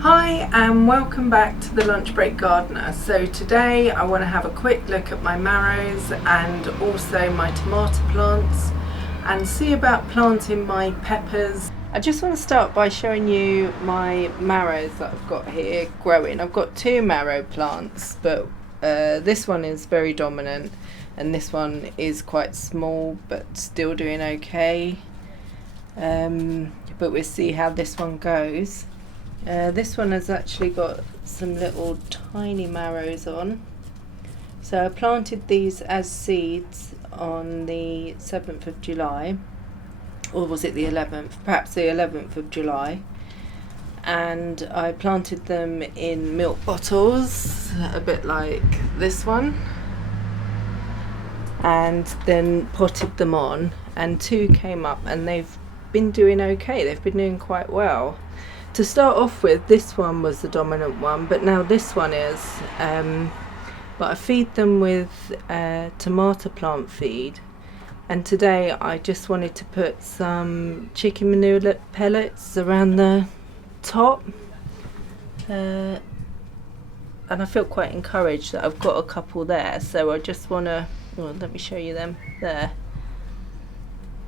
Hi and welcome back to the Lunch Break Gardener. So today I want to have a quick look at my marrows and also my tomato plants and see about planting my peppers. I just want to start by showing you my marrows that I've got here growing. I've got two marrow plants, but this one is very dominant and this one is quite small but still doing okay. But we'll see how this one goes. This one has actually got some little tiny marrows on. So I planted these as seeds on the 7th of July, or was it the 11th? Perhaps the 11th of July. And I planted them in milk bottles, a bit like this one, and then potted them on, and two came up and they've been doing okay. They've been doing quite well. To start off with, this one was the dominant one, but now this one is. But I feed them with tomato plant feed, and today I just wanted to put some chicken manure pellets around the top, and I feel quite encouraged that I've got a couple there, so I just want to, well, let me show you them there.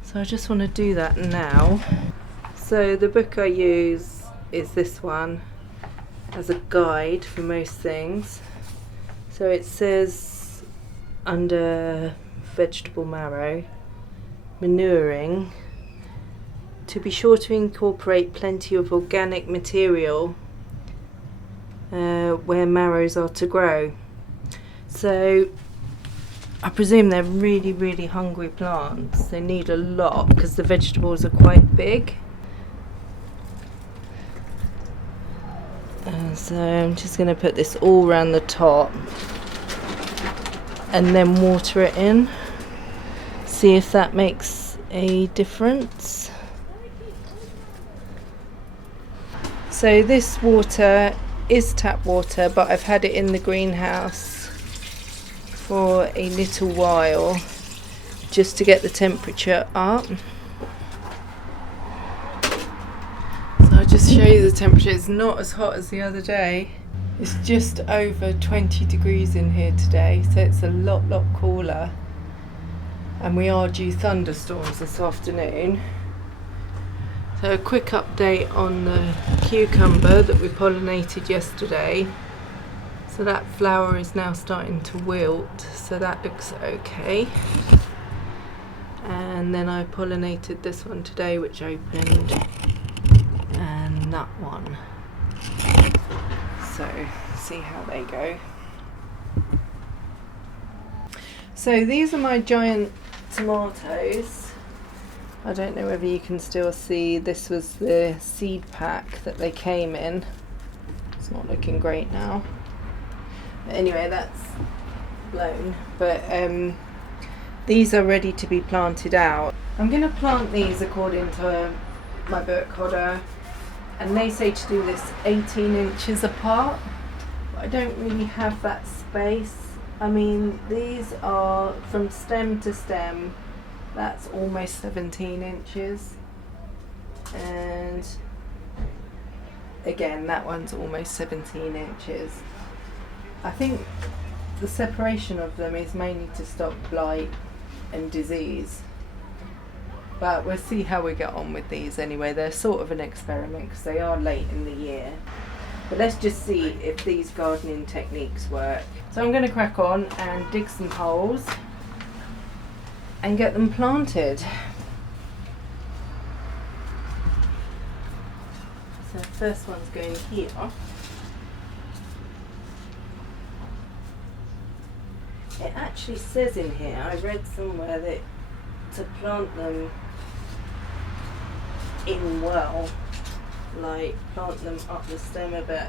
So I just want to do that now. So the book I use is this one as a guide for most things. So it says under vegetable marrow, manuring, to be sure to incorporate plenty of organic material where marrows are to grow. So I presume they're really hungry plants. They need a lot because the vegetables are quite big. So I'm just going to put this all around the top and then water it in, see if that makes a difference. So this water is tap water, but I've had it in the greenhouse for a little while just to get the temperature up. I'll just show you the temperature. It's not as hot as the other day. It's just over 20 degrees in here today, so it's a lot cooler. And we are due thunderstorms this afternoon. So a quick update on the cucumber that we pollinated yesterday. So that flower is now starting to wilt, so that looks okay. And then I pollinated this one today, which opened, and that one. So see how they go. So these are my giant tomatoes. I don't know whether you can still see, this was the seed pack that they came in. It's not looking great now. But anyway, that's blown. But these are ready to be planted out. I'm going to plant these according to my book, Hodder. And they say to do this 18 inches apart, but I don't really have that space. I mean, these are from stem to stem, that's almost 17 inches. And again, that one's almost 17 inches. I think the separation of them is mainly to stop blight and disease. But we'll see how we get on with these anyway. They're sort of an experiment because they are late in the year. But let's just see if these gardening techniques work. So I'm going to crack on and dig some holes and get them planted. So the first one's going here. It actually says in here, I read somewhere that to plant them in well, like plant them up the stem a bit.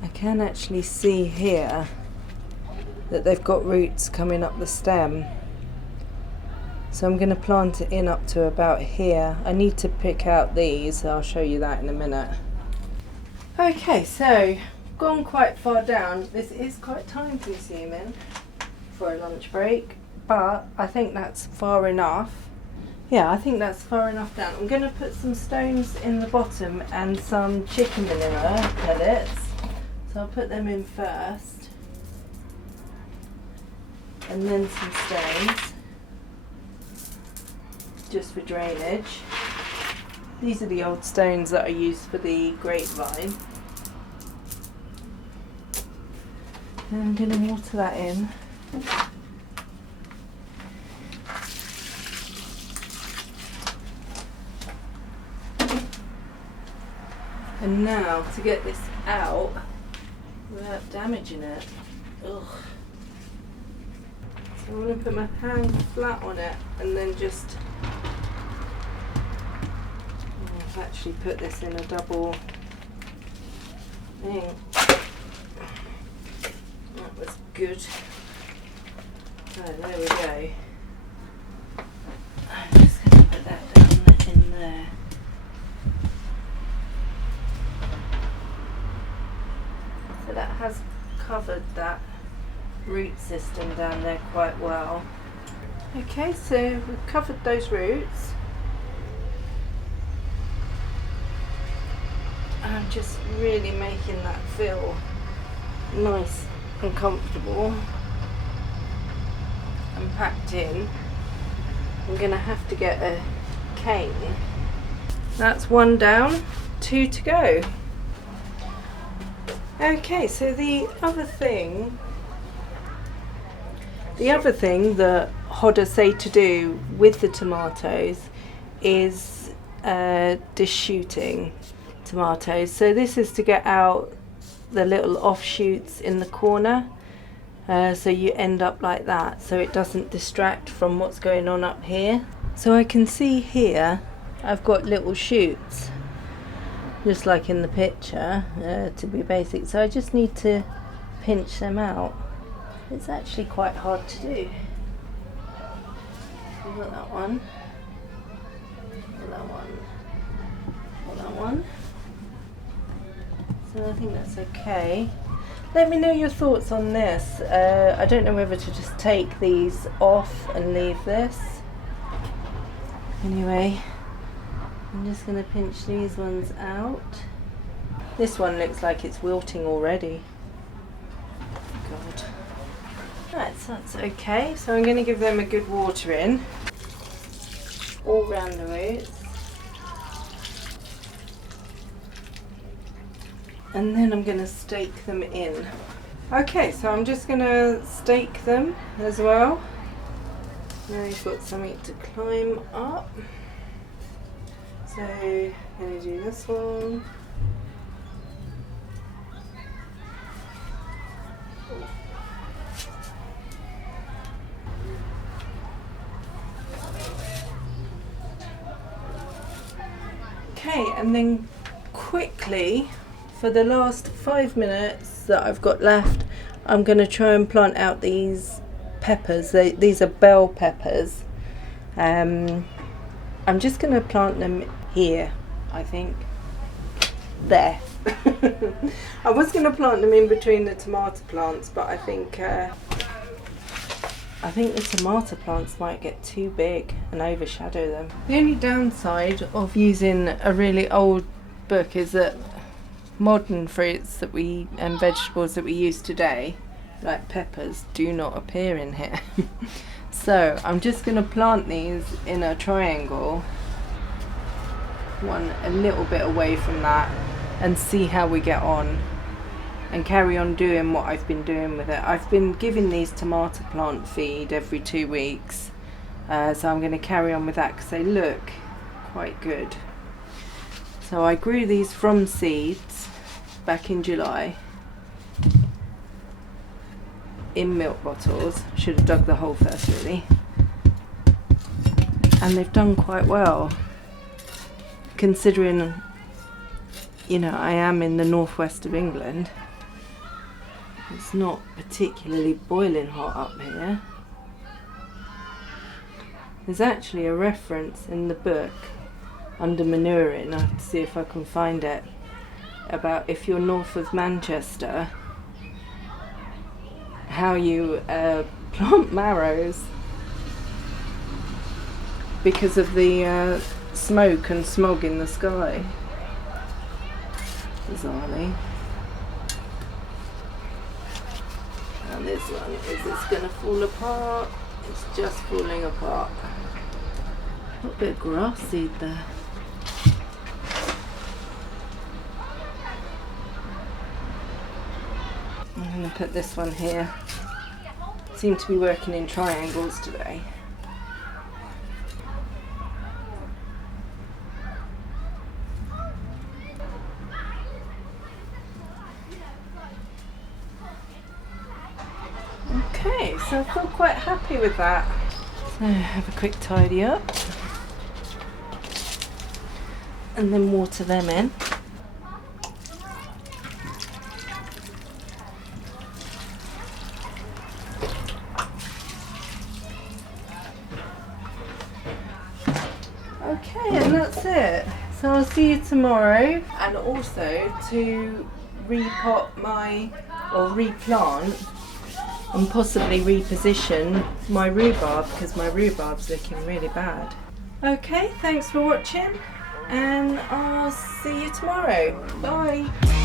I can actually see here that they've got roots coming up the stem, so I'm going to plant it in up to about here. I need to pick out these, so I'll show you that in a minute. Okay, so gone quite far down. This is quite time consuming for a lunch break, but I think that's far enough. Yeah, I think that's far enough down. I'm going to put some stones in the bottom and some chicken manure pellets. So I'll put them in first. And then some stones. Just for drainage. These are the old stones that I used for the grapevine. And I'm going to water that in. And now to get this out without damaging it. Ugh. So I'm going to put my hand flat on it and then just... I've actually put this in a double thing. That was good. Oh, there we go. I'm just going to put that down in there. So that has covered that root system down there quite well. Okay, so we've covered those roots. I'm just really making that feel nice and comfortable and packed in. I'm going to have to get a cane. That's one down, 2 to go. Okay, so the other thing that Hodder say to do with the tomatoes is deshooting tomatoes. So this is to get out the little offshoots in the corner, so you end up like that, so it doesn't distract from what's going on up here. So I can see here I've got little shoots, just like in the picture, to be basic. So I just need to pinch them out. It's actually quite hard to do. I've got that one, got that one, got that one. So I think that's okay. Let me know your thoughts on this. I don't know whether to just take these off and leave this. Anyway, I'm just going to pinch these ones out. This one looks like it's wilting already. God. Right, so that's okay. So I'm going to give them a good watering all round the roots. And then I'm going to stake them in. Okay, so I'm just going to stake them as well. Now you've got something to climb up. So I'm going to do this one. Okay, and then quickly, for the last 5 minutes that I've got left, I'm going to try and plant out these peppers. These are bell peppers. I'm just going to plant them here, I think. There. I was going to plant them in between the tomato plants, but I think the tomato plants might get too big and overshadow them. The only downside of using a really old book is that modern fruits and vegetables that we use today, like peppers, do not appear in here. So I'm just going to plant these in a triangle, one a little bit away from that, and see how we get on, and carry on doing what I've been doing with it. I've been giving these tomato plant feed every 2 weeks, so I'm going to carry on with that because they look quite good. So I grew these from seeds back in July in milk bottles. Should have dug the hole first really. And they've done quite well, considering, you know, I am in the northwest of England. It's not particularly boiling hot up here. There's actually a reference in the book under manuring, I have to see if I can find it, about if you're north of Manchester, how you plant marrows. because of the smoke and smog in the sky, bizarrely. And this one, is this going to fall apart? It's just falling apart. A little bit of grass seed there. I'm going to put this one here. Seem to be working in triangles today. Okay, so I feel quite happy with that. So have a quick tidy up and then water them in. Okay, and that's it. So I'll see you tomorrow, and also to repot or replant and possibly reposition my rhubarb, because my rhubarb's looking really bad. Okay, thanks for watching, and I'll see you tomorrow. Bye.